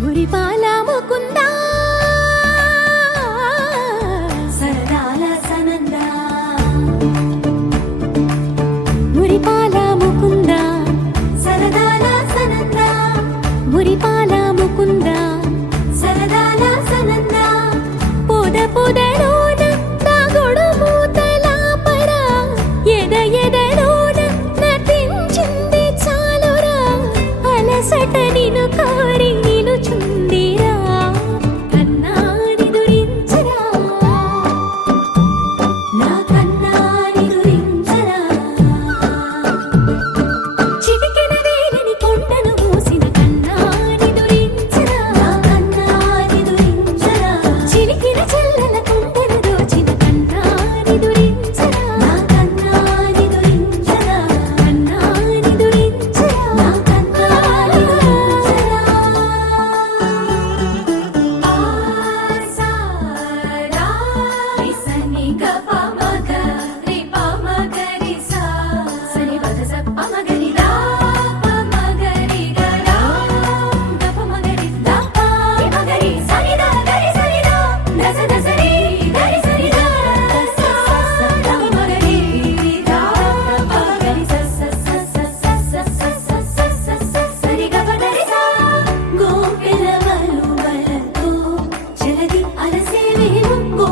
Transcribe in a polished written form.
మురిపాల ముకుందా సరదాల సనందా మురిపాల ముకుందా సరదాల సనందా మురిపాల ముకుందా సరదాల సనందా పొద పొదలోన తాగుడు మూతల పరా ఎద ఎదలోన నటించింది చాలురా అలసట నిను కారి నిలుచుందిరా కన్నాని దురించరా నా కన్నాని దురించరా చిటికెన వేలిని కొండను మూసిన కన్నాని దురించరా నా కన్నాని దురించరా చిలికిన చెల్లెల కొండను దోచిన కన్నాని దురించరా నా కన్నాని దురించరా కన్నాని దురించరా నా కన్నాని దురించరా ఆసారా రిసని గప మగ రిప మగరి సా సని పద సప్ప మగరి రా ప మగరి గరా గప మగరి దా ప మగరి సని దా గరి సని దా దస దసరి గరి సని దా దస స గప మగరి దా ప మగరి స స స స స స స స స సరి గప గరి సా గోపిల వలువలతో జలది అలసేవేమో